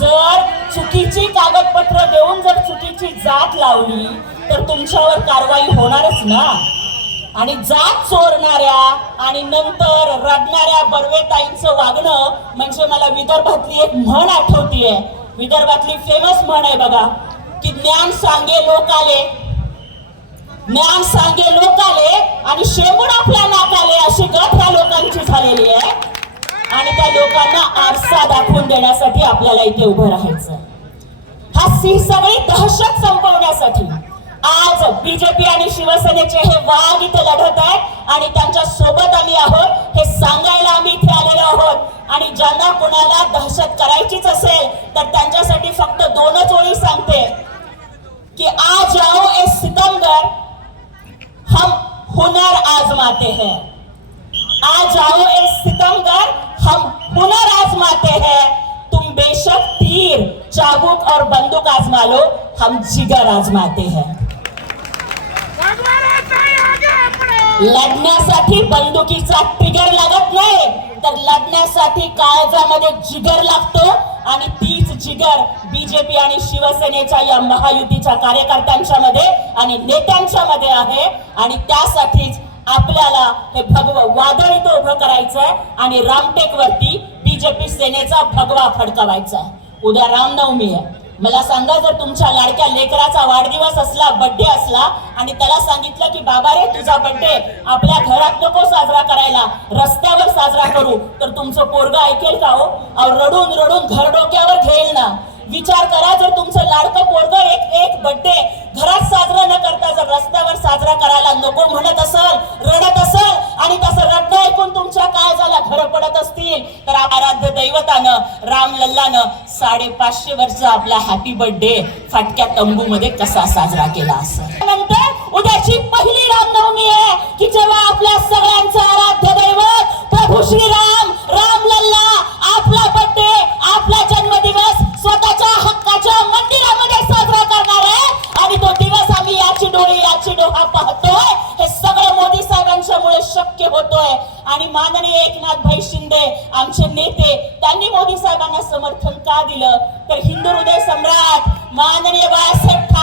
जर चुकीची कागदपत्र देऊन जर चुकीची जात लावली तर तुमच्यावर कारवाई होणारच ना? आणि जात चोरणाऱ्या आणि नंतर रडणाऱ्या बर्वेताईंचं वागणं म्हणजे मला विदर्भातली एक म्हण आठवतीये. विदर्भातली फेमस म्हण आहे बघा की ज्ञान सांगे लोक आले ज्ञान सांगे लोक आले आणि शेंबूड आपल्या नाकाले अशी गट त्या लोकांची झालेली आहे. आणि त्या लोकांना आरसा दाखव. देण्यासाठी आपल्याला इथे उभं राहायचं हा ही सगळी दहशत संपवण्यासाठी आज बीजेपी आणि शिवसेनेचे हे वाघ इथे लढत आहेत आणि त्यांच्यासोबत आम्ही आहोत. हे सांगायला आम्ही इथे आलेलो आहोत. आणि ज्यांना कोणाला दहशत करायचीच असेल तर त्यांच्यासाठी फक्त दोनच ओळी सांगते. कि आ जाओ ए सितमगर हम हुनर आजमाते हैं. आ जाओ ए सितमगर हम हुनर आजमाते हैं. चाबुक और बंदूक आजमा लो हम जिगर आजमाते हैं। लढण्यासाठी बंदुकीचा ट्रिगर लागत नाही तर लढण्यासाठी काळजामध्ये जिगर लागतो आणि तीच जिगर बीजेपी आणि शिवसेनेच्या या महायुतीच्या कार्यकर्त्यांच्या मध्ये आणि नेत्यांच्या मध्ये आहे आणि त्यासाठीच आपल्याला हे भगव वादळ इथं उभं करायचंय आणि रामटेक वरती बीजेपी सेनेचा भगवा फडकवायचा आहे. उद्या रामनवमी आहे. मला सांगा जर तुमच्या लाडक्या लेकराचा वाढदिवस असला बर्थडे असला आणि त्याला सांगितलं की बाबा रे तुझा बर्थडे आपल्या घरात नको साजरा करायला रस्त्यावर साजरा करू. तर तुमचं पोरग ऐकेल का हो? रडून रडून घर डोक्यावर घेईल ना. विचार करा जर तुमचं लाडकं पोरग एक एक बर्थडे घरात साजरा न करता जर रस्त्यावर साजरा करायला नको म्हणत असल रडत असल आणि तसं रडणं ऐकून तुमच्या काय झाला घर पडत असतील तर आराध्य दैवतानं राम लल्लानं साडेपाचशे वर्ष आपला हॅपी बर्थडे फाटक्या तंबू मध्ये कसा साजरा केला असं. नंतर उद्याची पहिली रामनवमी आहे की जेव्हा आपल्या सगळ्यांचं आराध्य दैवत प्रभू श्रीराम राम लल्ला आपला बर्थडे आपला जन्मदिवस स्वतःच्या हक्काच्या मंदिरामध्ये साजरा करणार आहे. आणि तो दिवस आम्ही याची डोळी याची डोहा पाहतो. शक्य होतोय. आणि माननीय एकनाथ भाई शिंदे आमचे नेते त्यांनी मोदी साहेबांना समर्थन का दिलं? तर हिंदू हृदय सम्राट माननीय बाळासाहेब